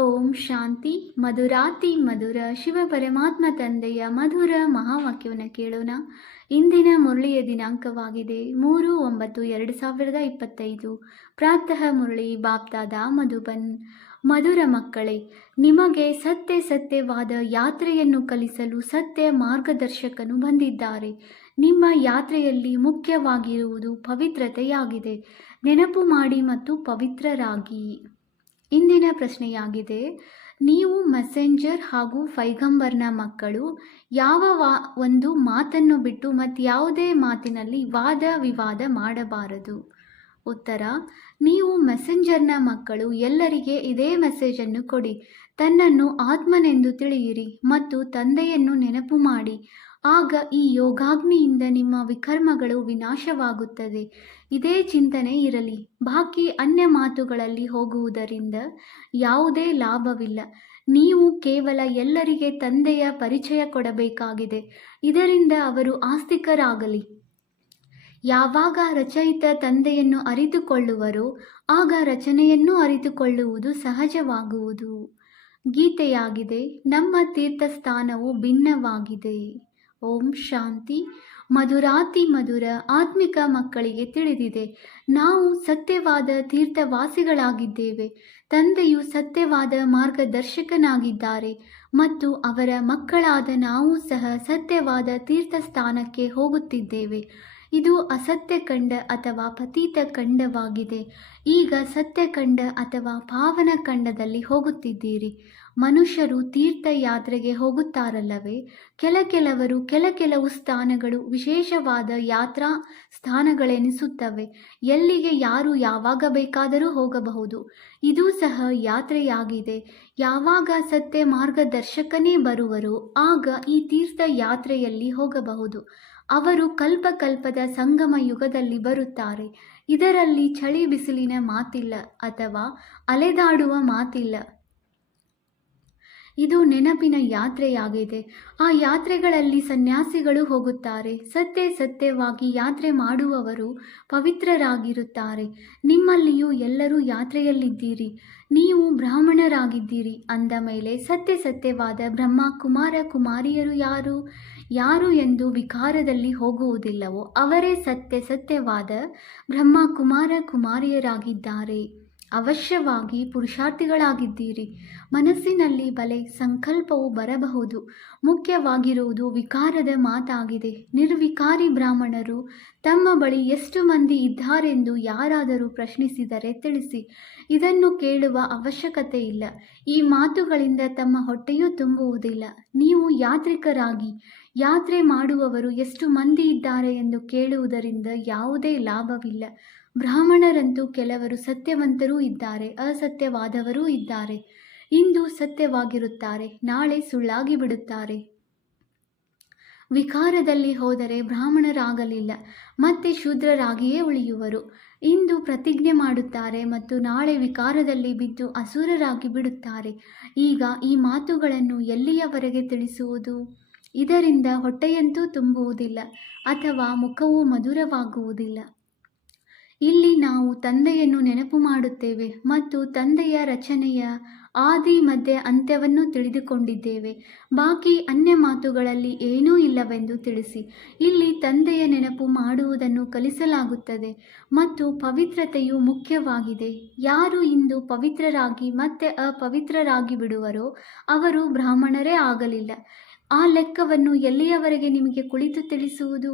ಓಂ ಶಾಂತಿ, ಮಧುರಾತಿ, ಮಧುರ, ಶಿವ ಪರಮಾತ್ಮ ತಂದೆಯ ಮಧುರ ಮಹಾವಾಕ್ಯವನ್ನು ಕೇಳೋಣ. ಇಂದಿನ ಮುರಳಿಯ ದಿನಾಂಕವಾಗಿದೆ. ಮೂರು, ಒಂಬತ್ತು, ಎರಡು ಸಾವಿರದ ಇಪ್ಪತ್ತೈದು. ಪ್ರಾತಃ ಮುರಳಿ ಬಾಪ್ತಾದ ಮಧುಬನ್. ಮಧುರ ಮಕ್ಕಳೇ, ನಿಮಗೆ ಸತ್ಯ ಸತ್ಯವಾದ ಯಾತ್ರೆಯನ್ನು ಕಲಿಸಲು ಸತ್ಯ ಮಾರ್ಗದರ್ಶಕನು ಬಂದಿದ್ದಾರೆ. ನಿಮ್ಮ ಯಾತ್ರೆಯಲ್ಲಿ ಮುಖ್ಯವಾಗಿರುವುದು ಪವಿತ್ರತೆಯಾಗಿದೆ. ನೆನಪು ಮಾಡಿ ಮತ್ತು ಪವಿತ್ರರಾಗಿ. ಇಂದಿನ ಪ್ರಶ್ನೆಯಾಗಿದೆ, ನೀವು ಮೆಸೆಂಜರ್ ಹಾಗೂ ಫೈಗಂಬರ್ನ ಮಕ್ಕಳು ಯಾವ ವಾ, ಒಂದು ಮಾತನ್ನು ಬಿಟ್ಟು ಮತ್ಯಾವುದೇ ಮಾತಿನಲ್ಲಿ ವಾದ ವಿವಾದ ಮಾಡಬಾರದು? ಉತ್ತರ, ನೀವು ಮೆಸೆಂಜರ್ನ ಮಕ್ಕಳು ಎಲ್ಲರಿಗೆ ಇದೇ ಮೆಸೇಜನ್ನು ಕೊಡಿ, ತನ್ನನ್ನು ಆತ್ಮನೆಂದು ತಿಳಿಯಿರಿ ಮತ್ತು ತಂದೆಯನ್ನು ನೆನಪು ಮಾಡಿ ಆಗ ಈ ಯೋಗಾಗ್ನಿಯಿಂದ ನಿಮ್ಮ ವಿಕರ್ಮಗಳು ವಿನಾಶವಾಗುತ್ತದೆ. ಇದೇ ಚಿಂತನೆ ಇರಲಿ. ಬಾಕಿ ಅನ್ಯ ಮಾತುಗಳಲ್ಲಿ ಹೋಗುವುದರಿಂದ ಯಾವುದೇ ಲಾಭವಿಲ್ಲ. ನೀವು ಕೇವಲ ಎಲ್ಲರಿಗೆ ತಂದೆಯ ಪರಿಚಯ ಕೊಡಬೇಕಾಗಿದೆ. ಇದರಿಂದ ಅವರು ಆಸ್ತಿಕರಾಗಲಿ. ಯಾವಾಗ ರಚಯಿತ ತಂದೆಯನ್ನು ಅರಿತುಕೊಳ್ಳುವರೋ, ಆಗ ರಚನೆಯನ್ನು ಅರಿತುಕೊಳ್ಳುವುದು ಸಹಜವಾಗುವುದು. ಗೀತೆಯಾಗಿದೆ, ನಮ್ಮ ತೀರ್ಥಸ್ಥಾನವು ಭಿನ್ನವಾಗಿದೆ. ಓಂ ಶಾಂತಿ. ಮಧುರಾತಿ ಮಧುರ ಆತ್ಮಿಕ ಮಕ್ಕಳಿಗೆ ತಿಳಿದಿದೆ. ನಾವು ಸತ್ಯವಾದ ತೀರ್ಥವಾಸಿಗಳಾಗಿದ್ದೇವೆ. ತಂದೆಯು ಸತ್ಯವಾದ ಮಾರ್ಗದರ್ಶಕನಾಗಿದ್ದಾರೆ. ಮತ್ತು ಅವರ ಮಕ್ಕಳಾದ ನಾವು ಸಹ ಸತ್ಯವಾದ ತೀರ್ಥಸ್ಥಾನಕ್ಕೆ ಹೋಗುತ್ತಿದ್ದೇವೆ. ಇದು ಅಸತ್ಯ ಖಂಡ ಅಥವಾ ಪತೀತ ಖಂಡವಾಗಿದೆ. ಈಗ ಸತ್ಯಖಂಡ ಅಥವಾ ಪಾವನ ಖಂಡದಲ್ಲಿ ಹೋಗುತ್ತಿದ್ದೀರಿ. ಮನುಷ್ಯರು ತೀರ್ಥಯಾತ್ರೆಗೆ ಹೋಗುತ್ತಾರಲ್ಲವೇ? ಕೆಲ ಕೆಲವರು ಕೆಲ ಕೆಲವು ಸ್ಥಾನಗಳು ವಿಶೇಷವಾದ ಯಾತ್ರಾ ಸ್ಥಾನಗಳೆನಿಸುತ್ತವೆ. ಎಲ್ಲಿಗೆ ಯಾರು ಯಾವಾಗ ಬೇಕಾದರೂ ಹೋಗಬಹುದು. ಇದು ಸಹ ಯಾತ್ರೆಯಾಗಿದೆ. ಯಾವಾಗ ಸತ್ಯ ಮಾರ್ಗದರ್ಶಕನೇ ಬರುವರೋ ಆಗ ಈ ತೀರ್ಥ ಯಾತ್ರೆಯಲ್ಲಿ ಹೋಗಬಹುದು. ಅವರು ಕಲ್ಪ ಕಲ್ಪದ ಸಂಗಮ ಯುಗದಲ್ಲಿ ಬರುತ್ತಾರೆ. ಇದರಲ್ಲಿ ಚಳಿ ಬಿಸಿಲಿನ ಮಾತಿಲ್ಲ ಅಥವಾ ಅಲೆದಾಡುವ ಮಾತಿಲ್ಲ. ಇದು ನೆನಪಿನ ಯಾತ್ರೆಯಾಗಿದೆ ಆ ಯಾತ್ರೆಗಳಲ್ಲಿ ಸನ್ಯಾಸಿಗಳು ಹೋಗುತ್ತಾರೆ. ಸತ್ಯ ಸತ್ಯವಾಗಿ ಯಾತ್ರೆ ಮಾಡುವವರು ಪವಿತ್ರರಾಗಿರುತ್ತಾರೆ. ನಿಮ್ಮಲ್ಲಿಯೂ ಎಲ್ಲರೂ ಯಾತ್ರೆಯಲ್ಲಿದ್ದೀರಿ. ನೀವು ಬ್ರಾಹ್ಮಣರಾಗಿದ್ದೀರಿ ಅಂದ ಮೇಲೆ ಸತ್ಯ ಸತ್ಯವಾದ ಬ್ರಹ್ಮ ಕುಮಾರ ಕುಮಾರಿಯರು ಯಾರು? ಯಾರು ಎಂದು ವಿಕಾರದಲ್ಲಿ ಹೋಗುವುದಿಲ್ಲವೋ ಅವರೇ ಸತ್ಯ ಸತ್ಯವಾದ ಬ್ರಹ್ಮ ಕುಮಾರ ಕುಮಾರಿಯರಾಗಿದ್ದಾರೆ. ಅವಶ್ಯವಾಗಿ ಪುರುಷಾರ್ಥಿಗಳಾಗಿದ್ದೀರಿ. ಮನಸ್ಸಿನಲ್ಲಿ ಬಲೆ ಸಂಕಲ್ಪವು ಬರಬಹುದು. ಮುಖ್ಯವಾಗಿರುವುದು ವಿಕಾರದ ಮಾತಾಗಿದೆ. ನಿರ್ವಿಕಾರಿ ಬ್ರಾಹ್ಮಣರು ತಮ್ಮ ಬಳಿ ಎಷ್ಟು ಮಂದಿ ಇದ್ದಾರೆಂದು ಯಾರಾದರೂ ಪ್ರಶ್ನಿಸಿದರೆ ತಿಳಿಸಿ. ಇದನ್ನು ಕೇಳುವ ಅವಶ್ಯಕತೆ ಇಲ್ಲ. ಈ ಮಾತುಗಳಿಂದ ತಮ್ಮ ಹೊಟ್ಟೆಯೂ ತುಂಬುವುದಿಲ್ಲ. ನೀವು ಯಾತ್ರಿಕರಾಗಿ ಯಾತ್ರೆ ಮಾಡುವವರು ಎಷ್ಟು ಮಂದಿ ಇದ್ದಾರೆ ಎಂದು ಕೇಳುವುದರಿಂದ ಯಾವುದೇ ಲಾಭವಿಲ್ಲ. ಬ್ರಾಹ್ಮಣರಂತೂ ಕೆಲವರು ಸತ್ಯವಂತರೂ ಇದ್ದಾರೆ, ಅಸತ್ಯವಾದವರೂ ಇದ್ದಾರೆ. ಇಂದು ಸತ್ಯವಾಗಿರುತ್ತಾರೆ, ನಾಳೆ ಸುಳ್ಳಾಗಿ ಬಿಡುತ್ತಾರೆ ವಿಕಾರದಲ್ಲಿ ಹೋದರೆ ಬ್ರಾಹ್ಮಣರಾಗಲಿಲ್ಲ, ಮತ್ತೆ ಶೂದ್ರರಾಗಿಯೇ ಉಳಿಯುವರು. ಇಂದು ಪ್ರತಿಜ್ಞೆ ಮಾಡುತ್ತಾರೆ ಮತ್ತು ನಾಳೆ ವಿಕಾರದಲ್ಲಿ ಬಿದ್ದು ಅಸುರರಾಗಿ ಬಿಡುತ್ತಾರೆ ಈಗ ಈ ಮಾತುಗಳನ್ನು ಎಲ್ಲಿಯವರೆಗೆ ತಿಳಿಸುವುದು? ಇದರಿಂದ ಹೊಟ್ಟೆಯಂತೂ ತುಂಬುವುದಿಲ್ಲ, ಅಥವಾ ಮುಖವು ಮಧುರವಾಗುವುದಿಲ್ಲ. ಇಲ್ಲಿ ನಾವು ತಂದೆಯನ್ನು ನೆನಪು ಮಾಡುತ್ತೇವೆ ಮತ್ತು ತಂದೆಯ ರಚನೆಯ ಆದಿ ಮಧ್ಯ ಅಂತ್ಯವನ್ನು ತಿಳಿದುಕೊಂಡಿದ್ದೇವೆ. ಬಾಕಿ ಅನ್ಯ ಮಾತುಗಳಲ್ಲಿ ಏನೂ ಇಲ್ಲವೆಂದು ತಿಳಿಸಿ. ಇಲ್ಲಿ ತಂದೆಯ ನೆನಪು ಮಾಡುವುದನ್ನು ಕಲಿಸಲಾಗುತ್ತದೆ ಮತ್ತು ಪವಿತ್ರತೆಯು ಮುಖ್ಯವಾಗಿದೆ. ಯಾರು ಇಂದು ಪವಿತ್ರರಾಗಿ ಮತ್ತೆ ಅಪವಿತ್ರರಾಗಿ ಬಿಡುವರೋ ಅವರು ಬ್ರಾಹ್ಮಣರೇ ಆಗಲಿಲ್ಲ. ಆ ಲೆಕ್ಕವನ್ನು ಎಲ್ಲಿಯವರೆಗೆ ನಿಮಗೆ ಕುಳಿತು ತಿಳಿಸುವುದು?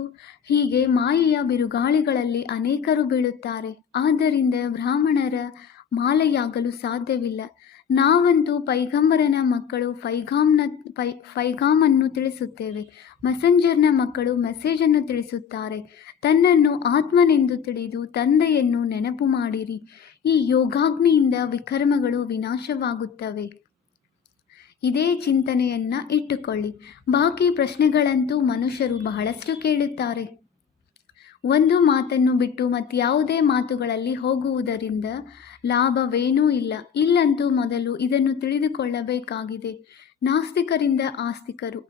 ಹೀಗೆ ಮಾಯೆಯ ಬಿರುಗಾಳಿಗಳಲ್ಲಿ ಅನೇಕರು ಬೀಳುತ್ತಾರೆ. ಆದ್ದರಿಂದ ಬ್ರಾಹ್ಮಣರ ಮಾಲೆಯಾಗಲು ಸಾಧ್ಯವಿಲ್ಲ. ನಾವಂತೂ ಪೈಗಂಬರನ ಮಕ್ಕಳು ಫೈಗಾಮ್ನ, ಪೈ, ಫೈಗಾಮನ್ನು ತಿಳಿಸುತ್ತೇವೆ. ಮೆಸೆಂಜರ್ನ ಮಕ್ಕಳು ಮೆಸೇಜನ್ನು ತಿಳಿಸುತ್ತಾರೆ. ತನ್ನನ್ನು ಆತ್ಮನೆಂದು ತಿಳಿದು ತಂದೆಯನ್ನು ನೆನಪು ಮಾಡಿರಿ. ಈ ಯೋಗಾಗ್ನಿಯಿಂದ ವಿಕರ್ಮಗಳು ವಿನಾಶವಾಗುತ್ತವೆ. ಇದೇ ಚಿಂತನೆಯನ್ನು ಇಟ್ಟುಕೊಳ್ಳಿ. ಬಾಕಿ ಪ್ರಶ್ನೆಗಳಂತೂ ಮನುಷ್ಯರು ಬಹಳಷ್ಟು ಕೇಳುತ್ತಾರೆ. ಒಂದು ಮಾತನ್ನು ಬಿಟ್ಟು ಮತ್ಯಾವುದೇ ಮಾತುಗಳಲ್ಲಿ ಹೋಗುವುದರಿಂದ ಲಾಭವೇನೂ ಇಲ್ಲ. ಇಲ್ಲಂತೂ ಮೊದಲು ಇದನ್ನು ತಿಳಿದುಕೊಳ್ಳಬೇಕಾಗಿದೆ. ನಾಸ್ತಿಕರಿಂದ ಆಸ್ತಿಕರು,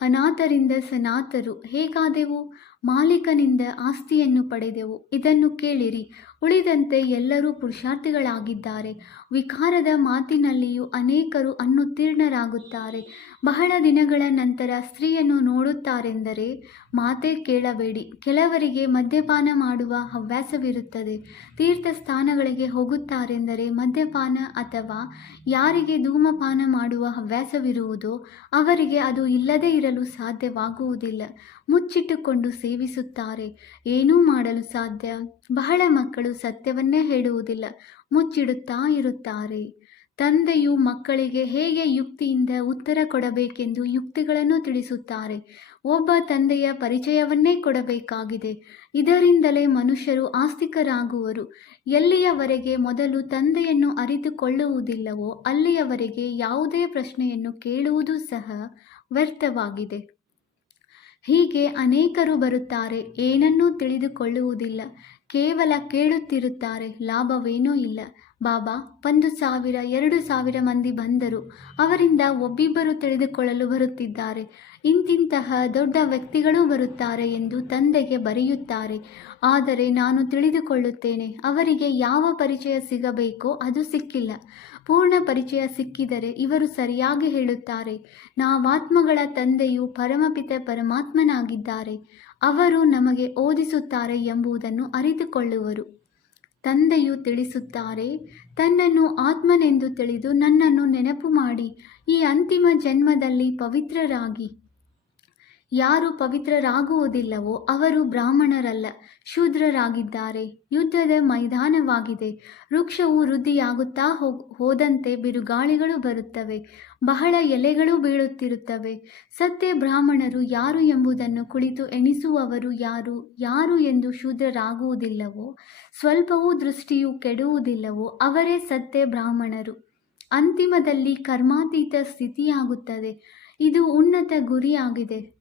ಅನಾಥರಿಂದ ಸನಾತರು ಹೇಗಾದೆವು? ಮಾಲೀಕನಿಂದ ಆಸ್ತಿಯನ್ನು ಪಡೆದೆವು? ಇದನ್ನು ಕೇಳಿರಿ. ಉಳಿದಂತೆ ಎಲ್ಲರೂ ಪುರುಷಾರ್ಥಿಗಳಾಗಿದ್ದಾರೆ. ವಿಕಾರದ ಮಾತಿನಲ್ಲಿಯೂ ಅನೇಕರು ಅನುತ್ತೀರ್ಣರಾಗುತ್ತಾರೆ ಬಹಳ ದಿನಗಳ ನಂತರ ಸ್ತ್ರೀಯನ್ನು ನೋಡುತ್ತಾರೆಂದರೆ ಮಾತೇ ಕೇಳಬೇಡಿ. ಕೆಲವರಿಗೆ ಮದ್ಯಪಾನ ಮಾಡುವ ಹವ್ಯಾಸವಿರುತ್ತದೆ. ತೀರ್ಥ ಸ್ಥಾನಗಳಿಗೆ ಹೋಗುತ್ತಾರೆಂದರೆ ಮದ್ಯಪಾನ ಅಥವಾ ಯಾರಿಗೆ ಧೂಮಪಾನ ಮಾಡುವ ಹವ್ಯಾಸವಿರುವುದೋ ಅವರಿಗೆ ಅದು ಇಲ್ಲದೇ ಇರಲು ಸಾಧ್ಯವಾಗುವುದಿಲ್ಲ. ಮುಚ್ಚಿಟ್ಟುಕೊಂಡು ಸೇವಿಸುತ್ತಾರೆ. ಏನೂ ಮಾಡಲು ಸಾಧ್ಯ. ಬಹಳ ಮಕ್ಕಳು ಸತ್ಯವನ್ನೇ ಹೇಳುವುದಿಲ್ಲ. ಮುಚ್ಚಿಡುತ್ತಾ ಇರುತ್ತಾರೆ. ತಂದೆಯು ಮಕ್ಕಳಿಗೆ ಹೇಗೆ ಯುಕ್ತಿಯಿಂದ ಉತ್ತರ ಕೊಡಬೇಕೆಂದು ಯುಕ್ತಿಗಳನ್ನು ತಿಳಿಸುತ್ತಾರೆ. ಒಬ್ಬ ತಂದೆಯ ಪರಿಚಯವನ್ನೇ ಕೊಡಬೇಕಾಗಿದೆ. ಇದರಿಂದಲೇ ಮನುಷ್ಯರು ಆಸ್ತಿಕರಾಗುವರು. ಎಲ್ಲಿಯವರೆಗೆ ಮೊದಲು ತಂದೆಯನ್ನು ಅರಿತುಕೊಳ್ಳುವುದಿಲ್ಲವೋ ಅಲ್ಲಿಯವರೆಗೆ ಯಾವುದೇ ಪ್ರಶ್ನೆಯನ್ನು ಕೇಳುವುದು ಸಹ ವ್ಯರ್ಥವಾಗಿದೆ. ಹೀಗೆ ಅನೇಕರು ಬರುತ್ತಾರೆ. ಏನನ್ನೂ ತಿಳಿದುಕೊಳ್ಳುವುದಿಲ್ಲ. ಕೇವಲ ಕೇಳುತ್ತಿರುತ್ತಾರೆ, ಲಾಭವೇನೂ ಇಲ್ಲ. ಬಾಬಾ, ಒಂದು ಸಾವಿರ, ಎರಡು ಸಾವಿರ ಮಂದಿ ಬಂದರು. ಅವರಿಂದ ಒಬ್ಬಿಬ್ಬರು ತಿಳಿದುಕೊಳ್ಳಲು ಬರುತ್ತಿದ್ದಾರೆ. ಇಂತಿಂತಹ ದೊಡ್ಡ ವ್ಯಕ್ತಿಗಳು ಬರುತ್ತಾರೆ ಎಂದು ತಂದೆಗೆ ಬರೆಯುತ್ತಾರೆ. ಆದರೆ ನಾನು ತಿಳಿದುಕೊಳ್ಳುತ್ತೇನೆ, ಅವರಿಗೆ ಯಾವ ಪರಿಚಯ ಸಿಗಬೇಕೋ ಅದು ಸಿಕ್ಕಿಲ್ಲ. ಪೂರ್ಣ ಪರಿಚಯ ಸಿಕ್ಕಿದರೆ ಇವರು ಸರಿಯಾಗಿ ಹೇಳುತ್ತಾರೆ. ನಾವಾತ್ಮಗಳ ತಂದೆಯು ಪರಮಪಿತ ಪರಮಾತ್ಮನಾಗಿದ್ದಾರೆ. ಅವರು ನಮಗೆ ಓದಿಸುತ್ತಾರೆ ಎಂಬುದನ್ನು ಅರಿತುಕೊಳ್ಳುವರು. ತಂದೆಯು ತಿಳಿಸುತ್ತಾರೆ, ತನ್ನನ್ನು ಆತ್ಮನೆಂದು ತಿಳಿದು ನನ್ನನ್ನು ನೆನಪು ಮಾಡಿ, ಈ ಅಂತಿಮ ಜನ್ಮದಲ್ಲಿ ಪವಿತ್ರರಾಗಿ. ಯಾರು ಪವಿತ್ರರಾಗುವುದಿಲ್ಲವೋ ಅವರು ಬ್ರಾಹ್ಮಣರಲ್ಲ, ಶೂದ್ರರಾಗಿದ್ದಾರೆ. ಯುದ್ಧದ ಮೈದಾನವಾಗಿದೆ. ವೃಕ್ಷವು ವೃದ್ಧಿಯಾಗುತ್ತಾ ಹೋದಂತೆ ಬಿರುಗಾಳಿಗಳು ಬರುತ್ತವೆ. ಬಹಳ ಎಲೆಗಳು ಬೀಳುತ್ತಿರುತ್ತವೆ. ಸತ್ಯ ಬ್ರಾಹ್ಮಣರು ಯಾರು ಎಂಬುದನ್ನು ಕುಳಿತು ಎಣಿಸುವವರು ಯಾರು ಯಾರು ಎಂದು ಶೂದ್ರರಾಗುವುದಿಲ್ಲವೋ, ಸ್ವಲ್ಪವೂ ದೃಷ್ಟಿಯು ಕೆಡುವುದಿಲ್ಲವೋ ಅವರೇ ಸತ್ಯ ಬ್ರಾಹ್ಮಣರು. ಅಂತಿಮದಲ್ಲಿ ಕರ್ಮಾತೀತ ಸ್ಥಿತಿಯಾಗುತ್ತದೆ. ಇದು ಉನ್ನತ ಗುರಿಯಾಗಿದೆ.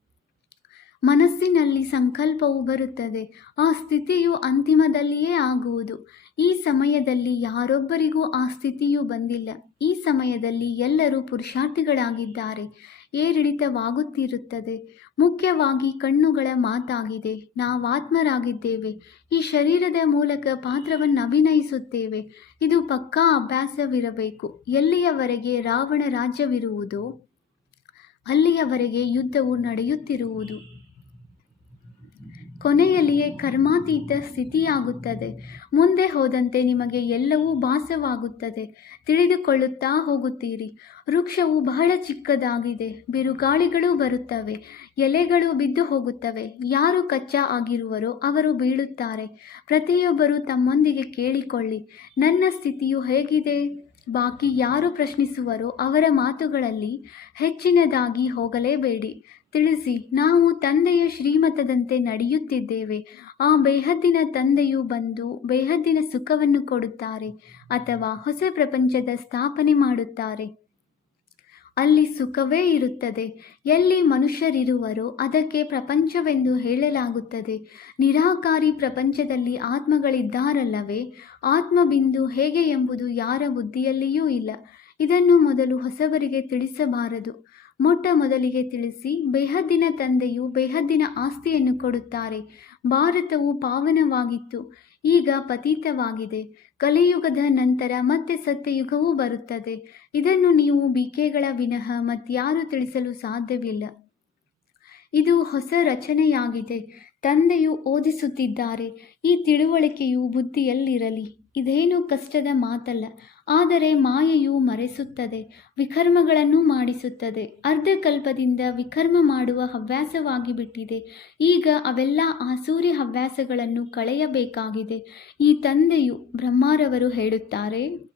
ಮನಸ್ಸಿನಲ್ಲಿ ಸಂಕಲ್ಪವು ಬರುತ್ತದೆ. ಆ ಸ್ಥಿತಿಯು ಅಂತಿಮದಲ್ಲಿಯೇ ಆಗುವುದು. ಈ ಸಮಯದಲ್ಲಿ ಯಾರೊಬ್ಬರಿಗೂ ಆ ಸ್ಥಿತಿಯು ಬಂದಿಲ್ಲ. ಈ ಸಮಯದಲ್ಲಿ ಎಲ್ಲರೂ ಪುರುಷಾರ್ಥಿಗಳಾಗಿದ್ದಾರೆ. ಏರಿಳಿತವಾಗುತ್ತಿರುತ್ತದೆ. ಮುಖ್ಯವಾಗಿ ಕಣ್ಣುಗಳ ಮಾತಾಗಿದೆ. ನಾವಾತ್ಮರಾಗಿದ್ದೇವೆ ಈ ಶರೀರದ ಮೂಲಕ ಪಾತ್ರವನ್ನು ಅಭಿನಯಿಸುತ್ತೇವೆ. ಇದು ಪಕ್ಕಾ ಅಭ್ಯಾಸವಿರಬೇಕು. ಎಲ್ಲಿಯವರೆಗೆ ರಾವಣ ರಾಜ್ಯವಿರುವುದೋ, ಅಲ್ಲಿಯವರೆಗೆ ಯುದ್ಧವು ನಡೆಯುತ್ತಿರುವುದು. ಕೊನೆಯಲ್ಲಿಯೇ ಕರ್ಮಾತೀತ ಸ್ಥಿತಿಯಾಗುತ್ತದೆ. ಮುಂದೆ ಹೋದಂತೆ ನಿಮಗೆ ಎಲ್ಲವೂ ಭಾಸವಾಗುತ್ತದೆ. ತಿಳಿದುಕೊಳ್ಳುತ್ತಾ ಹೋಗುತ್ತೀರಿ. ವೃಕ್ಷವು ಬಹಳ ಚಿಕ್ಕದಾಗಿದೆ. ಬಿರುಗಾಳಿಗಳು ಬರುತ್ತವೆ. ಎಲೆಗಳು ಬಿದ್ದು ಹೋಗುತ್ತವೆ. ಯಾರು ಕಚ್ಚಾ ಆಗಿರುವರೋ ಅವರು ಬೀಳುತ್ತಾರೆ. ಪ್ರತಿಯೊಬ್ಬರು ತಮ್ಮೊಂದಿಗೆ ಕೇಳಿಕೊಳ್ಳಿ. ನನ್ನ ಸ್ಥಿತಿಯು ಹೇಗಿದೆ? ಬಾಕಿ ಯಾರು ಪ್ರಶ್ನಿಸುವರೋ ಅವರ ಮಾತುಗಳಲ್ಲಿ ಹೆಚ್ಚಿನದಾಗಿ ಹೋಗಲೇಬೇಡಿ. ತಿಳಿಸಿ, ನಾವು ತಂದೆಯ ಶ್ರೀಮತದಂತೆ ನಡೆಯುತ್ತಿದ್ದೇವೆ. ಆ ಬೇಹದ್ದಿನ ತಂದೆಯು ಬಂದು ಬೇಹದ್ದಿನ ಸುಖವನ್ನು ಕೊಡುತ್ತಾರೆ ಅಥವಾ ಹೊಸ ಪ್ರಪಂಚದ ಸ್ಥಾಪನೆ ಮಾಡುತ್ತಾರೆ. ಅಲ್ಲಿ ಸುಖವೇ ಇರುತ್ತದೆ. ಎಲ್ಲಿ ಮನುಷ್ಯರಿರುವರೋ ಅದಕ್ಕೆ ಪ್ರಪಂಚವೆಂದು ಹೇಳಲಾಗುತ್ತದೆ. ನಿರಾಕಾರಿ ಪ್ರಪಂಚದಲ್ಲಿ ಆತ್ಮಗಳಿದ್ದಾರಲ್ಲವೇ? ಆತ್ಮಬಿಂದು ಹೇಗೆ ಎಂಬುದು ಯಾರ ಬುದ್ಧಿಯಲ್ಲಿಯೂ ಇಲ್ಲ. ಇದನ್ನು ಮೊದಲು ಹೊಸವರಿಗೆ ತಿಳಿಸಬಾರದು. ಮೊಟ್ಟ ಮೊದಲಿಗೆ ತಿಳಿಸಿ, ಬೆಹದ್ದಿನ ತಂದೆಯು ಬೆಹದ್ದಿನ ಆಸ್ತಿಯನ್ನು ಕೊಡುತ್ತಾರೆ. ಭಾರತವು ಪಾವನವಾಗಿತ್ತು. ಈಗ ಪತೀತವಾಗಿದೆ. ಕಲಿಯುಗದ ನಂತರ ಮತ್ತೆ ಸತ್ಯಯುಗವೂ ಬರುತ್ತದೆ. ಇದನ್ನು ನೀವು ಬಿಕೆಗಳ ವಿನಃ ಮತ್ತಾರು ತಿಳಿಸಲು ಸಾಧ್ಯವಿಲ್ಲ. ಇದು ಹೊಸ ರಚನೆಯಾಗಿದೆ. ತಂದೆಯು ಓದಿಸುತ್ತಿದ್ದಾರೆ. ಈ ತಿಳುವಳಿಕೆಯು ಬುದ್ಧಿಯಲ್ಲಿರಲಿ. ಇದೇನು ಕಷ್ಟದ ಮಾತಲ್ಲ, ಆದರೆ ಮಾಯೆಯು ಮರೆಸುತ್ತದೆ, ವಿಕರ್ಮಗಳನ್ನು ಮಾಡಿಸುತ್ತದೆ. ಅರ್ಧಕಲ್ಪದಿಂದ ವಿಕರ್ಮ ಮಾಡುವ ಹವ್ಯಾಸವಾಗಿ ಬಿಟ್ಟಿದೆ. ಈಗ ಅವೆಲ್ಲ ಆಸೂರಿ ಹವ್ಯಾಸಗಳನ್ನು ಕಳೆಯಬೇಕಾಗಿದೆ. ಈ ತಂದೆಯು ಬ್ರಹ್ಮಾರವರು ಹೇಳುತ್ತಾರೆ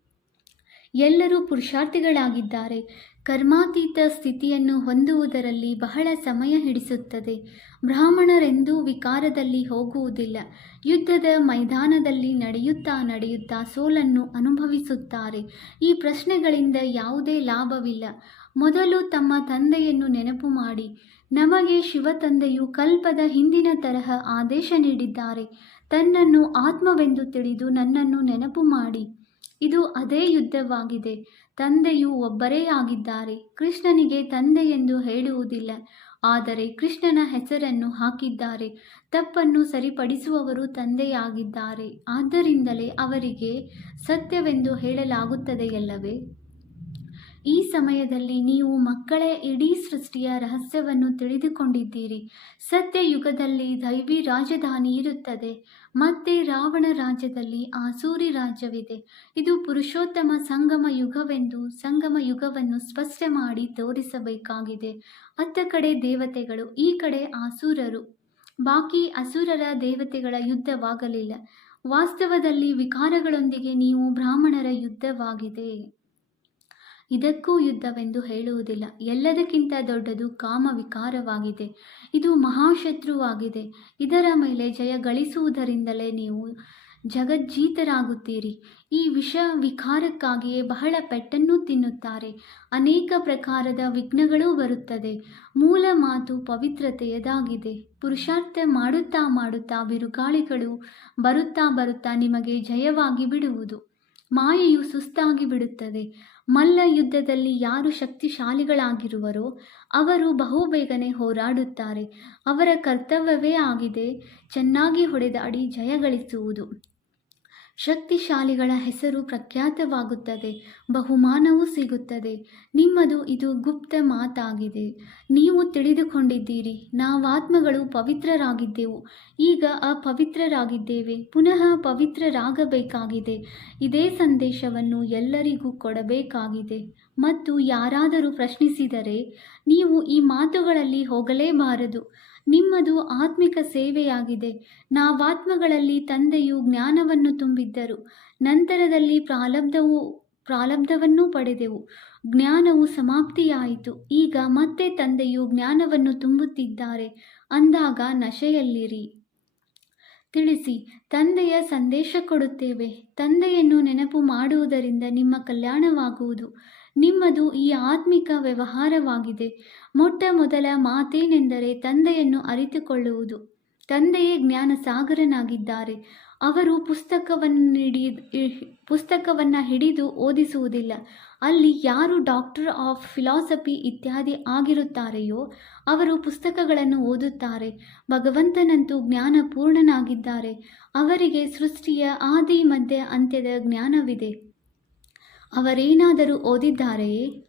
ಎಲ್ಲರೂ ಪುರುಷಾರ್ಥಿಗಳಾಗಿದ್ದಾರೆ. ಕರ್ಮಾತೀತ ಸ್ಥಿತಿಯನ್ನು ಹೊಂದುವುದರಲ್ಲಿ ಬಹಳ ಸಮಯ ಹಿಡಿಸುತ್ತದೆ. ಬ್ರಾಹ್ಮಣರೆಂದೂ ವಿಕಾರದಲ್ಲಿ ಹೋಗುವುದಿಲ್ಲ. ಯುದ್ಧದ ಮೈದಾನದಲ್ಲಿ ನಡೆಯುತ್ತಾ ನಡೆಯುತ್ತಾ ಸೋಲನ್ನು ಅನುಭವಿಸುತ್ತಾರೆ. ಈ ಪ್ರಶ್ನೆಗಳಿಂದ ಯಾವುದೇ ಲಾಭವಿಲ್ಲ. ಮೊದಲು ತಮ್ಮ ತಂದೆಯನ್ನು ನೆನಪು ಮಾಡಿ. ನಮಗೆ ಶಿವತಂದೆಯು ಕಲ್ಪದ ಹಿಂದಿನ ತರಹ ಆದೇಶ ನೀಡಿದ್ದಾರೆ. ತನ್ನನ್ನು ಆತ್ಮವೆಂದು ತಿಳಿದು ನನ್ನನ್ನು ನೆನಪು ಮಾಡಿ. ಇದು ಅದೇ ಯುದ್ಧವಾಗಿದೆ. ತಂದೆಯು ಒಬ್ಬರೇ ಆಗಿದ್ದಾರೆ. ಕೃಷ್ಣನಿಗೆ ತಂದೆ ಎಂದು ಹೇಳುವುದಿಲ್ಲ. ಆದರೆ ಕೃಷ್ಣನ ಹೆಸರನ್ನು ಹಾಕಿದ್ದಾರೆ. ತಪ್ಪನ್ನು ಸರಿಪಡಿಸುವವರು ತಂದೆಯಾಗಿದ್ದಾರೆ. ಆದ್ದರಿಂದಲೇ ಅವರಿಗೆ ಸತ್ಯವೆಂದು ಹೇಳಲಾಗುತ್ತದೆಯಲ್ಲವೇ? ಈ ಸಮಯದಲ್ಲಿ ನೀವು ಮಕ್ಕಳೇ ಇಡೀ ಸೃಷ್ಟಿಯ ರಹಸ್ಯವನ್ನು ತಿಳಿದುಕೊಂಡಿದ್ದೀರಿ. ಸತ್ಯ ಯುಗದಲ್ಲಿ ದೈವಿ ರಾಜಧಾನಿ ಇರುತ್ತದೆ. ಮತ್ತೆ ರಾವಣ ರಾಜ್ಯದಲ್ಲಿ ಆಸೂರಿ ರಾಜ್ಯವಿದೆ. ಇದು ಪುರುಷೋತ್ತಮ ಸಂಗಮ ಯುಗವೆಂದು ಸಂಗಮ ಯುಗವನ್ನು ಸ್ಪಷ್ಟ ಮಾಡಿ ತೋರಿಸಬೇಕಾಗಿದೆ. ಅತ್ತ ಕಡೆ ದೇವತೆಗಳು, ಈ ಕಡೆ ಆಸೂರರು. ಬಾಕಿ ಅಸುರರ ದೇವತೆಗಳ ಯುದ್ಧವಾಗಲಿಲ್ಲ. ವಾಸ್ತವದಲ್ಲಿ ವಿಕಾರಗಳೊಂದಿಗೆ ನೀವು ಬ್ರಾಹ್ಮಣರ ಯುದ್ಧವಾಗಿದೆ. ಇದಕ್ಕೂ ಯುದ್ಧವೆಂದು ಹೇಳುವುದಿಲ್ಲ. ಎಲ್ಲದಕ್ಕಿಂತ ದೊಡ್ಡದು ಕಾಮ ವಿಕಾರವಾಗಿದೆ. ಇದು ಮಹಾಶತ್ರುವಾಗಿದೆ. ಇದರ ಮೇಲೆ ಜಯ ಗಳಿಸುವುದರಿಂದಲೇ ನೀವು ಜಗಜ್ಜೀತರಾಗುತ್ತೀರಿ. ಈ ವಿಷ ವಿಕಾರಕ್ಕಾಗಿಯೇ ಬಹಳ ಪೆಟ್ಟನ್ನು ತಿನ್ನುತ್ತಾರೆ. ಅನೇಕ ಪ್ರಕಾರದ ವಿಘ್ನಗಳೂ ಬರುತ್ತದೆ. ಮೂಲ ಮಾತು ಪವಿತ್ರತೆಯದಾಗಿದೆ. ಪುರುಷಾರ್ಥ ಮಾಡುತ್ತಾ ಮಾಡುತ್ತಾ ಬಿರುಗಾಳಿಗಳು ಬರುತ್ತಾ ಬರುತ್ತಾ ನಿಮಗೆ ಜಯವಾಗಿ ಬಿಡುವುದು. ಮಾಯೆಯು ಸುಸ್ತಾಗಿ ಬಿಡುತ್ತದೆ. ಮಲ್ಲ ಯುದ್ಧದಲ್ಲಿ ಯಾರು ಶಕ್ತಿಶಾಲಿಗಳಾಗಿರುವರೋ ಅವರು ಬಹುಬೇಗನೆ ಹೋರಾಡುತ್ತಾರೆ. ಅವರ ಕರ್ತವ್ಯವೇ ಆಗಿದೆ ಚೆನ್ನಾಗಿ ಹೊಡೆದಾಡಿ ಜಯಗಳಿಸುವುದು. ಶಕ್ತಿಶಾಲಿಗಳ ಹೆಸರು ಪ್ರಖ್ಯಾತವಾಗುತ್ತದೆ, ಬಹುಮಾನವೂ ಸಿಗುತ್ತದೆ. ನಿಮ್ಮದು ಇದು ಗುಪ್ತ ಮಾತಾಗಿದೆ. ನೀವು ತಿಳಿದುಕೊಂಡಿದ್ದೀರಿ, ನಾವಾತ್ಮಗಳು ಪವಿತ್ರರಾಗಿದ್ದೆವು. ಈಗ ಅಪವಿತ್ರರಾಗಿದ್ದೇವೆ, ಪುನಃ ಪವಿತ್ರರಾಗಬೇಕಾಗಿದೆ. ಇದೇ ಸಂದೇಶವನ್ನು ಎಲ್ಲರಿಗೂ ಕೊಡಬೇಕಾಗಿದೆ. ಮತ್ತು ಯಾರಾದರೂ ಪ್ರಶ್ನಿಸಿದರೆ, ನೀವು ಈ ಮಾತುಗಳಲ್ಲಿ ಹೋಗಲೇಬಾರದು. ನಿಮ್ಮದು ಆತ್ಮಿಕ ಸೇವೆಯಾಗಿದೆ. ನಾವಾತ್ಮಗಳಲ್ಲಿ ತಂದೆಯು ಜ್ಞಾನವನ್ನು ತುಂಬಿದ್ದರು. ನಂತರದಲ್ಲಿ ಪ್ರಾಲಬ್ಧವು, ಪ್ರಾಲಬ್ಧವನ್ನೂ ಪಡೆದೆವು. ಜ್ಞಾನವು ಸಮಾಪ್ತಿಯಾಯಿತು. ಈಗ ಮತ್ತೆ ತಂದೆಯು ಜ್ಞಾನವನ್ನು ತುಂಬುತ್ತಿದ್ದಾರೆ. ಅಂದಾಗ ನಶೆಯಲ್ಲಿರಿ. ತಿಳಿಸಿ, ತಂದೆಯ ಸಂದೇಶ ಕೊಡುತ್ತೇವೆ. ತಂದೆಯನ್ನು ನೆನಪು ಮಾಡುವುದರಿಂದ ನಿಮ್ಮ ಕಲ್ಯಾಣವಾಗುವುದು. ನಿಮ್ಮದು ಈ ಆತ್ಮಿಕ ವ್ಯವಹಾರವಾಗಿದೆ. ಮೊಟ್ಟ ಮೊದಲ ಮಾತೇನೆಂದರೆ ತಂದೆಯನ್ನು ಅರಿತುಕೊಳ್ಳುವುದು. ತಂದೆಯೇ ಜ್ಞಾನ ಸಾಗರನಾಗಿದ್ದಾರೆ ಅವರು ಪುಸ್ತಕವನ್ನು ಹಿಡಿ ಪುಸ್ತಕವನ್ನು ಹಿಡಿದು ಓದಿಸುವುದಿಲ್ಲ. ಅಲ್ಲಿ ಯಾರು ಡಾಕ್ಟರ್ ಆಫ್ ಫಿಲಾಸಫಿ ಇತ್ಯಾದಿ ಆಗಿರುತ್ತಾರೆಯೋ ಅವರು ಪುಸ್ತಕಗಳನ್ನು ಓದುತ್ತಾರೆ. ಭಗವಂತನಂತೂ ಜ್ಞಾನ ಪೂರ್ಣನಾಗಿದ್ದಾರೆ ಅವರಿಗೆ ಸೃಷ್ಟಿಯ ಆದಿ, ಮಧ್ಯ, ಅಂತ್ಯದ ಜ್ಞಾನವಿದೆ. ಅವರೇನಾದರೂ ಓದಿದ್ದಾರೆಯೇ?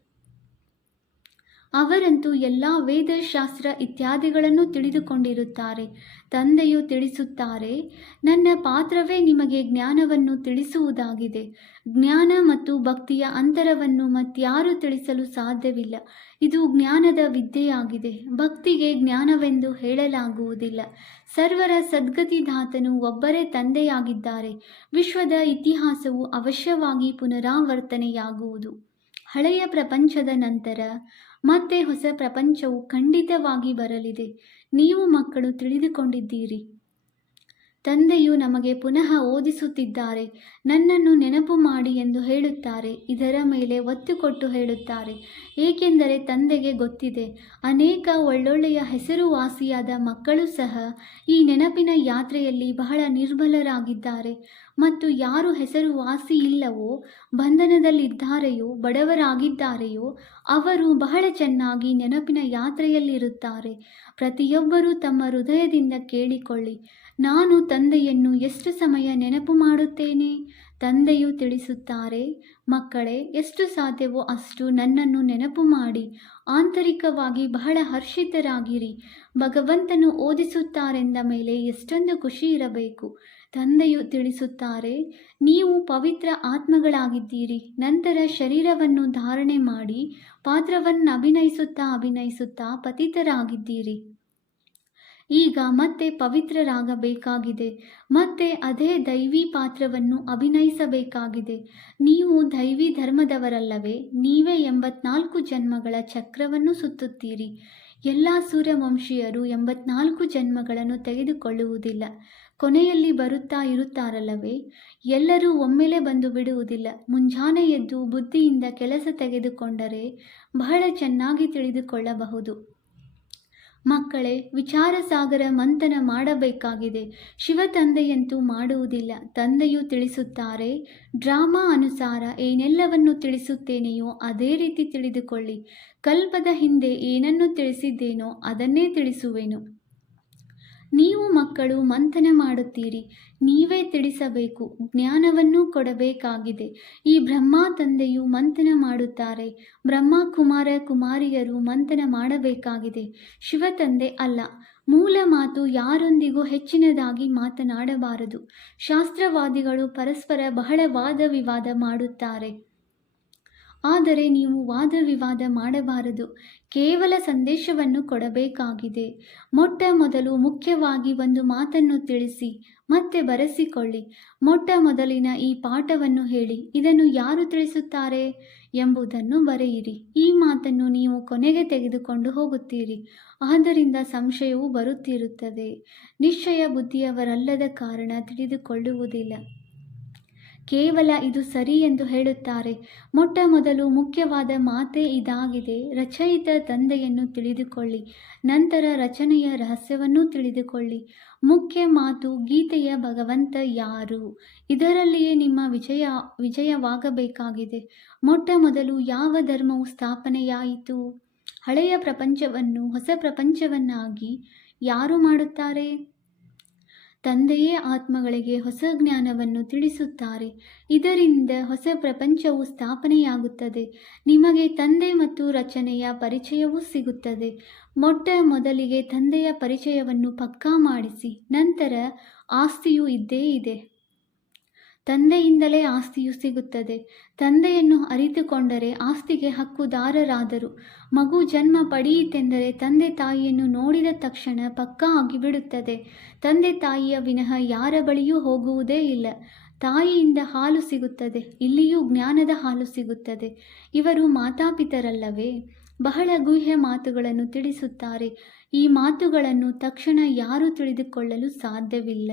ಅವರಂತೂ ಎಲ್ಲ ವೇದಶಾಸ್ತ್ರ ಇತ್ಯಾದಿಗಳನ್ನು ತಿಳಿದುಕೊಂಡಿರುತ್ತಾರೆ. ತಂದೆಯು ತಿಳಿಸುತ್ತಾರೆ, ನನ್ನ ಪಾತ್ರವೇ ನಿಮಗೆ ಜ್ಞಾನವನ್ನು ತಿಳಿಸುವುದಾಗಿದೆ. ಜ್ಞಾನ ಮತ್ತು ಭಕ್ತಿಯ ಅಂತರವನ್ನು ಮತ್ಯಾರೂ ತಿಳಿಸಲು ಸಾಧ್ಯವಿಲ್ಲ. ಇದು ಜ್ಞಾನದ ವಿದ್ಯೆಯಾಗಿದೆ. ಭಕ್ತಿಗೆ ಜ್ಞಾನವೆಂದು ಹೇಳಲಾಗುವುದಿಲ್ಲ. ಸರ್ವರ ಸದ್ಗತಿದಾತನು ಒಬ್ಬರೇ ತಂದೆಯಾಗಿದ್ದಾರೆ. ವಿಶ್ವದ ಇತಿಹಾಸವು ಅವಶ್ಯವಾಗಿ ಪುನರಾವರ್ತನೆಯಾಗುವುದು. ಹಳೆಯ ಪ್ರಪಂಚದ ನಂತರ ಮತ್ತೆ ಹೊಸ ಪ್ರಪಂಚವು ಖಂಡಿತವಾಗಿ ಬರಲಿದೆ. ನೀವು ಮಕ್ಕಳು ತಿಳಿದುಕೊಂಡಿದ್ದೀರಿ. ತಂದೆಯು ನಮಗೆ ಪುನಃ ಓದಿಸುತ್ತಿದ್ದಾರೆ. ನನ್ನನ್ನು ನೆನಪು ಮಾಡಿ ಎಂದು ಹೇಳುತ್ತಾರೆ. ಇದರ ಮೇಲೆ ಒತ್ತು ಕೊಟ್ಟು ಹೇಳುತ್ತಾರೆ. ಏಕೆಂದರೆ ತಂದೆಗೆ ಗೊತ್ತಿದೆ. ಅನೇಕ ಒಳ್ಳೊಳ್ಳೆಯ ಹೆಸರುವಾಸಿಯಾದ ಮಕ್ಕಳು ಸಹ ಈ ನೆನಪಿನ ಯಾತ್ರೆಯಲ್ಲಿ ಬಹಳ ನಿರ್ಬಲರಾಗಿದ್ದಾರೆ. ಮತ್ತು ಯಾರು ಹೆಸರುವಾಸಿ ಇಲ್ಲವೋ, ಬಂಧನದಲ್ಲಿದ್ದಾರೆಯೋ, ಬಡವರಾಗಿದ್ದಾರೆಯೋ, ಅವರು ಬಹಳ ಚೆನ್ನಾಗಿ ನೆನಪಿನ ಯಾತ್ರೆಯಲ್ಲಿರುತ್ತಾರೆ. ಪ್ರತಿಯೊಬ್ಬರೂ ತಮ್ಮ ಹೃದಯದಿಂದ ಕೇಳಿಕೊಳ್ಳಿ, ನಾನು ತಂದೆಯನ್ನು ಎಷ್ಟು ಸಮಯ ನೆನಪು ಮಾಡುತ್ತೇನೆ? ತಂದೆಯು ತಿಳಿಸುತ್ತಾರೆ, ಮಕ್ಕಳೇ, ಎಷ್ಟು ಸಾಧ್ಯವೋ ಅಷ್ಟು ನನ್ನನ್ನು ನೆನಪು ಮಾಡಿ, ಆಂತರಿಕವಾಗಿ ಬಹಳ ಹರ್ಷಿತರಾಗಿರಿ. ಭಗವಂತನು ಓದಿಸುತ್ತಾರೆಂದ ಮೇಲೆ ಎಷ್ಟೊಂದು ಖುಷಿ ಇರಬೇಕು. ತಂದೆಯು ತಿಳಿಸುತ್ತಾರೆ, ನೀವು ಪವಿತ್ರ ಆತ್ಮಗಳಾಗಿದ್ದೀರಿ. ನಂತರ ಶರೀರವನ್ನು ಧಾರಣೆ ಮಾಡಿ, ಪಾತ್ರವನ್ನು ಅಭಿನಯಿಸುತ್ತಾ ಅಭಿನಯಿಸುತ್ತಾ ಪತಿತರಾಗಿದ್ದೀರಿ. ಈಗ ಮತ್ತೆ ಪವಿತ್ರರಾಗಬೇಕಾಗಿದೆ. ಮತ್ತೆ ಅದೇ ದೈವಿ ಪಾತ್ರವನ್ನು ಅಭಿನಯಿಸಬೇಕಾಗಿದೆ. ನೀವು ದೈವಿ ಧರ್ಮದವರಲ್ಲವೇ, ನೀವೇ ಎಂಬತ್ನಾಲ್ಕು ಜನ್ಮಗಳ ಚಕ್ರವನ್ನು ಸುತ್ತುತ್ತೀರಿ. ಎಲ್ಲ ಸೂರ್ಯವಂಶೀಯರು ಎಂಬತ್ನಾಲ್ಕು ಜನ್ಮಗಳನ್ನು ತೆಗೆದುಕೊಳ್ಳುವುದಿಲ್ಲ. ಕೊನೆಯಲ್ಲಿ ಬರುತ್ತಾ ಇರುತ್ತಾರಲ್ಲವೇ? ಎಲ್ಲರೂ ಒಮ್ಮೆಲೆ ಬಂದು ಬಿಡುವುದಿಲ್ಲ. ಮುಂಜಾನೆ ಎದ್ದು ಬುದ್ಧಿಯಿಂದ ಕೆಲಸ ತೆಗೆದುಕೊಂಡರೆ ಬಹಳ ಚೆನ್ನಾಗಿ ತಿಳಿದುಕೊಳ್ಳಬಹುದು. ಮಕ್ಕಳೇ ವಿಚಾರ ಸಾಗರ ಮಂಥನ ಮಾಡಬೇಕಾಗಿದೆ. ಶಿವ ತಂದೆಯಂತೂ ಮಾಡುವುದಿಲ್ಲ. ತಂದೆಯು ತಿಳಿಸುತ್ತಾರೆ, ಡ್ರಾಮಾ ಅನುಸಾರ ಏನೆಲ್ಲವನ್ನು ತಿಳಿಸುತ್ತೇನೆಯೋ ಅದೇ ರೀತಿ ತಿಳಿದುಕೊಳ್ಳಿ. ಕಲ್ಪದ ಹಿಂದೆ ಏನನ್ನು ತಿಳಿಸಿದ್ದೇನೋ ಅದನ್ನೇ ತಿಳಿಸುವೆನು. ನೀವು ಮಕ್ಕಳು ಮಂಥನ ಮಾಡುತ್ತೀರಿ. ನೀವೇ ತಿಳಿಸಬೇಕು, ಜ್ಞಾನವನ್ನು ಕೊಡಬೇಕಾಗಿದೆ. ಈ ಬ್ರಹ್ಮ ತಂದೆಯು ಮಂಥನ ಮಾಡುತ್ತಾರೆ. ಬ್ರಹ್ಮ ಕುಮಾರ ಕುಮಾರಿಯರು ಮಂಥನ ಮಾಡಬೇಕಾಗಿದೆ. ಶಿವ ತಂದೆ ಅಲ್ಲ. ಮೂಲ ಮಾತು ಯಾರೊಂದಿಗೂ ಹೆಚ್ಚಿನದಾಗಿ ಮಾತನಾಡಬಾರದು. ಶಾಸ್ತ್ರವಾದಿಗಳು ಪರಸ್ಪರ ಬಹಳ ವಾದ ವಿವಾದ ಮಾಡುತ್ತಾರೆ. ಆದರೆ ನೀವು ವಾದ ವಿವಾದ ಮಾಡಬಾರದು. ಕೇವಲ ಸಂದೇಶವನ್ನು ಕೊಡಬೇಕಾಗಿದೆ. ಮೊಟ್ಟ ಮೊದಲು ಮುಖ್ಯವಾಗಿ ಒಂದು ಮಾತನ್ನು ತಿಳಿಸಿ, ಮತ್ತೆ ಬರೆಸಿಕೊಳ್ಳಿ. ಮೊಟ್ಟ ಮೊದಲಿನ ಈ ಪಾಠವನ್ನು ಹೇಳಿ, ಇದನ್ನು ಯಾರು ತಿಳಿಸುತ್ತಾರೆ ಎಂಬುದನ್ನು ಬರೆಯಿರಿ. ಈ ಮಾತನ್ನು ನೀವು ಕೊನೆಗೆ ತೆಗೆದುಕೊಂಡು ಹೋಗುತ್ತೀರಿ. ಆದ್ದರಿಂದ ಸಂಶಯವು ಬರುತ್ತಿರುತ್ತದೆ. ನಿಶ್ಚಯ ಬುದ್ಧಿಯವರಲ್ಲದ ಕಾರಣ ತಿಳಿದುಕೊಳ್ಳುವುದಿಲ್ಲ. ಕೇವಲ ಇದು ಸರಿ ಎಂದು ಹೇಳುತ್ತಾರೆ. ಮೊಟ್ಟ ಮೊದಲು ಮುಖ್ಯವಾದ ಮಾತೇ ಇದಾಗಿದೆ. ರಚಯಿತ ತಂದೆಯನ್ನು ತಿಳಿದುಕೊಳ್ಳಿ. ನಂತರ ರಚನೆಯ ರಹಸ್ಯವನ್ನು ತಿಳಿದುಕೊಳ್ಳಿ. ಮುಖ್ಯ ಮಾತು ಗೀತೆಯ ಭಗವಂತ ಯಾರು? ಇದರಲ್ಲಿಯೇ ನಿಮ್ಮ ವಿಜಯ, ವಿಜಯವಾಗಬೇಕಾಗಿದೆ. ಮೊಟ್ಟ ಮೊದಲು ಯಾವ ಧರ್ಮವು ಸ್ಥಾಪನೆಯಾಯಿತು? ಹಳೆಯ ಪ್ರಪಂಚವನ್ನು, ಹೊಸ ಪ್ರಪಂಚವನ್ನಾಗಿ ಯಾರು ಮಾಡುತ್ತಾರೆ? ತಂದೆಯೇ ಆತ್ಮಗಳಿಗೆ ಹೊಸ ಜ್ಞಾನವನ್ನು ತಿಳಿಸುತ್ತಾರೆ. ಇದರಿಂದ ಹೊಸ ಪ್ರಪಂಚವು ಸ್ಥಾಪನೆಯಾಗುತ್ತದೆ. ನಿಮಗೆ ತಂದೆ ಮತ್ತು ರಚನೆಯ ಪರಿಚಯವೂ ಸಿಗುತ್ತದೆ. ಮೊಟ್ಟ ಮೊದಲಿಗೆ ತಂದೆಯ ಪರಿಚಯವನ್ನು ಪಕ್ಕಾ ಮಾಡಿಸಿ, ನಂತರ ಆಸ್ತಿಯು ಇದ್ದೇ ಇದೆ. ತಂದೆಯಿಂದಲೇ ಆಸ್ತಿಯು ಸಿಗುತ್ತದೆ. ತಂದೆಯನ್ನು ಅರಿತುಕೊಂಡರೆ ಆಸ್ತಿಗೆ ಹಕ್ಕುದಾರರಾದರು. ಮಗು ಜನ್ಮ ಪಡೆಯಿತೆಂದರೆ ತಂದೆ ತಾಯಿಯನ್ನು ನೋಡಿದ ತಕ್ಷಣ ಪಕ್ಕಾ ಆಗಿಬಿಡುತ್ತದೆ. ತಂದೆ ತಾಯಿಯ ವಿನಃ ಯಾರ ಬಳಿಯೂ ಹೋಗುವುದೇ ಇಲ್ಲ. ತಾಯಿಯಿಂದ ಹಾಲು ಸಿಗುತ್ತದೆ. ಇಲ್ಲಿಯೂ ಜ್ಞಾನದ ಹಾಲು ಸಿಗುತ್ತದೆ. ಇವರು ಮಾತಾಪಿತರಲ್ಲವೇ? ಬಹಳ ಗುಹ್ಯ ಮಾತುಗಳನ್ನು ತಿಳಿಸುತ್ತಾರೆ. ಈ ಮಾತುಗಳನ್ನು ತಕ್ಷಣ ಯಾರೂ ತಿಳಿದುಕೊಳ್ಳಲು ಸಾಧ್ಯವಿಲ್ಲ.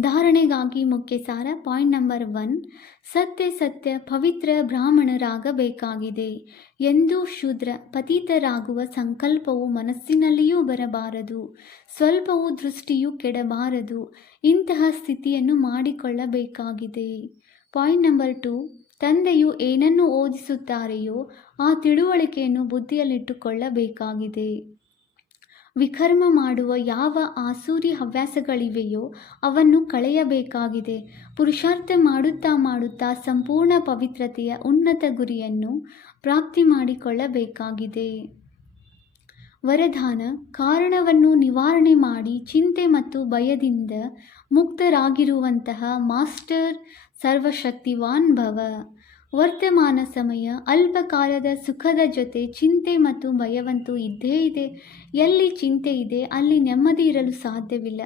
ಧಾರಣೆಗಾಗಿ ಮುಖ್ಯ ಸಾರ ಪಾಯಿಂಟ್ ನಂಬರ್ ಒನ್, ಸತ್ಯ ಸತ್ಯ ಪವಿತ್ರ ಬ್ರಾಹ್ಮಣರಾಗಬೇಕಾಗಿದೆ ಎಂದು ಶೂದ್ರ ಪತಿತರಾಗುವ ಸಂಕಲ್ಪವು ಮನಸ್ಸಿನಲ್ಲಿಯೂ ಬರಬಾರದು, ಸ್ವಲ್ಪವೂ ದೃಷ್ಟಿಯು ಕೆಡಬಾರದು, ಇಂತಹ ಸ್ಥಿತಿಯನ್ನು ಮಾಡಿಕೊಳ್ಳಬೇಕಾಗಿದೆ. ಪಾಯಿಂಟ್ ನಂಬರ್ ಟು, ತಂದೆಯು ಏನನ್ನು ಓದಿಸುತ್ತಾರೆಯೋ ಆ ತಿಳುವಳಿಕೆಯನ್ನು ಬುದ್ಧಿಯಲ್ಲಿಟ್ಟುಕೊಳ್ಳಬೇಕಾಗಿದೆ. ವಿಕರ್ಮ ಮಾಡುವ ಯಾವ ಆಸೂರಿ ಹವ್ಯಾಸಗಳಿವೆಯೋ ಅವನ್ನು ಕಳೆಯಬೇಕಾಗಿದೆ. ಪುರುಷಾರ್ಥ ಮಾಡುತ್ತಾ ಮಾಡುತ್ತಾ ಸಂಪೂರ್ಣ ಪವಿತ್ರತೆಯ ಉನ್ನತ ಗುರಿಯನ್ನು ಪ್ರಾಪ್ತಿ ಮಾಡಿಕೊಳ್ಳಬೇಕಾಗಿದೆ. ವರದಾನ, ಕಾರಣವನ್ನು ನಿವಾರಣೆ ಮಾಡಿ ಚಿಂತೆ ಮತ್ತು ಭಯದಿಂದ ಮುಕ್ತರಾಗಿರುವಂತಹ ಮಾಸ್ಟರ್ ಸರ್ವಶಕ್ತಿವಾನ್ ಭವ. ವರ್ತಮಾನ ಸಮಯ, ಅಲ್ಪಕಾಲದ ಸುಖದ ಜೊತೆ ಚಿಂತೆ ಮತ್ತು ಭಯವಂತೂ ಇದ್ದೇ ಇದೆ. ಎಲ್ಲಿ ಚಿಂತೆ ಇದೆ, ಅಲ್ಲಿ ನೆಮ್ಮದಿ ಇರಲು ಸಾಧ್ಯವಿಲ್ಲ.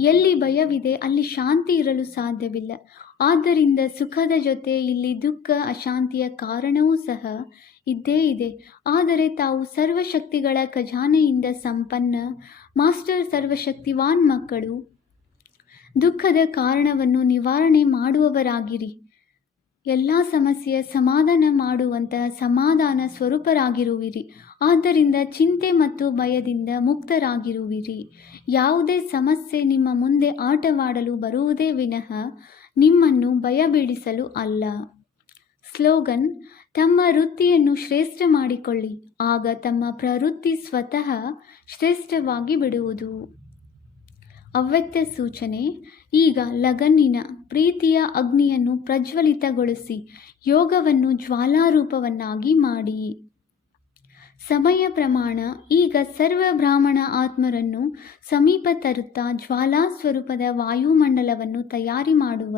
ಎಲ್ಲಿ ಭಯವಿದೆ, ಅಲ್ಲಿ ಶಾಂತಿ ಇರಲು ಸಾಧ್ಯವಿಲ್ಲ. ಆದ್ದರಿಂದ ಸುಖದ ಜೊತೆ ಇಲ್ಲಿ ದುಃಖ, ಅಶಾಂತಿಯ ಕಾರಣವೂ ಸಹ ಇದ್ದೇ ಇದೆ. ಆದರೆ ತಾವು ಸರ್ವಶಕ್ತಿಗಳ ಖಜಾನೆಯಿಂದ ಸಂಪನ್ನ, ಮಾಸ್ಟರ್ ಸರ್ವಶಕ್ತಿವಾನ್ ಮಕ್ಕಳು, ದುಃಖದ ಕಾರಣವನ್ನು ನಿವಾರಣೆ ಮಾಡುವವರಾಗಿರಿ. ಎಲ್ಲ ಸಮಸ್ಯೆಯ ಸಮಾಧಾನ ಮಾಡುವಂತಹ ಸಮಾಧಾನ ಸ್ವರೂಪರಾಗಿರುವಿರಿ. ಆದ್ದರಿಂದ ಚಿಂತೆ ಮತ್ತು ಭಯದಿಂದ ಮುಕ್ತರಾಗಿರುವಿರಿ. ಯಾವುದೇ ಸಮಸ್ಯೆ ನಿಮ್ಮ ಮುಂದೆ ಆಟವಾಡಲು ಬರುವುದೇ ವಿನಃ ನಿಮ್ಮನ್ನು ಭಯ ಬೀಳಿಸಲು ಅಲ್ಲ. ಸ್ಲೋಗನ್, ತಮ್ಮ ವೃತ್ತಿಯನ್ನು ಶ್ರೇಷ್ಠ ಮಾಡಿಕೊಳ್ಳಿ, ಆಗ ತಮ್ಮ ಪ್ರವೃತ್ತಿ ಸ್ವತಃ ಶ್ರೇಷ್ಠವಾಗಿ ಬಿಡುವುದು. ಅವ್ಯಕ್ತ ಸೂಚನೆ ಈಗ ಲಗನ್ನಿನ ಪ್ರೀತಿಯ ಅಗ್ನಿಯನ್ನು ಪ್ರಜ್ವಲಿತಗೊಳಿಸಿ ಯೋಗವನ್ನು ಜ್ವಾಲಾರೂಪವನ್ನಾಗಿ ಮಾಡಿ. ಸಮಯ ಪ್ರಮಾಣ ಈಗ ಸರ್ವ ಬ್ರಾಹ್ಮಣ ಆತ್ಮರನ್ನು ಸಮೀಪ ತರುತ್ತಾ ಜ್ವಾಲಾ ಸ್ವರೂಪದ ವಾಯುಮಂಡಲವನ್ನು ತಯಾರಿ ಮಾಡುವ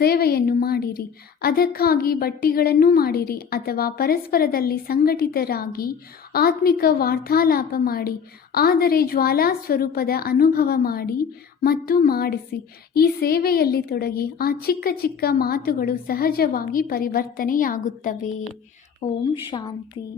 ಸೇವೆಯನ್ನು ಮಾಡಿರಿ. ಅದಕ್ಕಾಗಿ ಬಟ್ಟಿಗಳನ್ನು ಮಾಡಿರಿ ಅಥವಾ ಪರಸ್ಪರದಲ್ಲಿ ಸಂಘಟಿತರಾಗಿ ಆತ್ಮಿಕ ವಾರ್ತಾಲಾಪ ಮಾಡಿ, ಆದರೆ ಜ್ವಾಲಾ ಸ್ವರೂಪದ ಅನುಭವ ಮಾಡಿ ಮತ್ತು ಮಾಡಿಸಿ. ಈ ಸೇವೆಯಲ್ಲಿ ತೊಡಗಿ ಆ ಚಿಕ್ಕ ಚಿಕ್ಕ ಮಾತುಗಳು ಸಹಜವಾಗಿ ಪರಿವರ್ತನೆಯಾಗುತ್ತವೆ. ಓಂ ಶಾಂತಿ.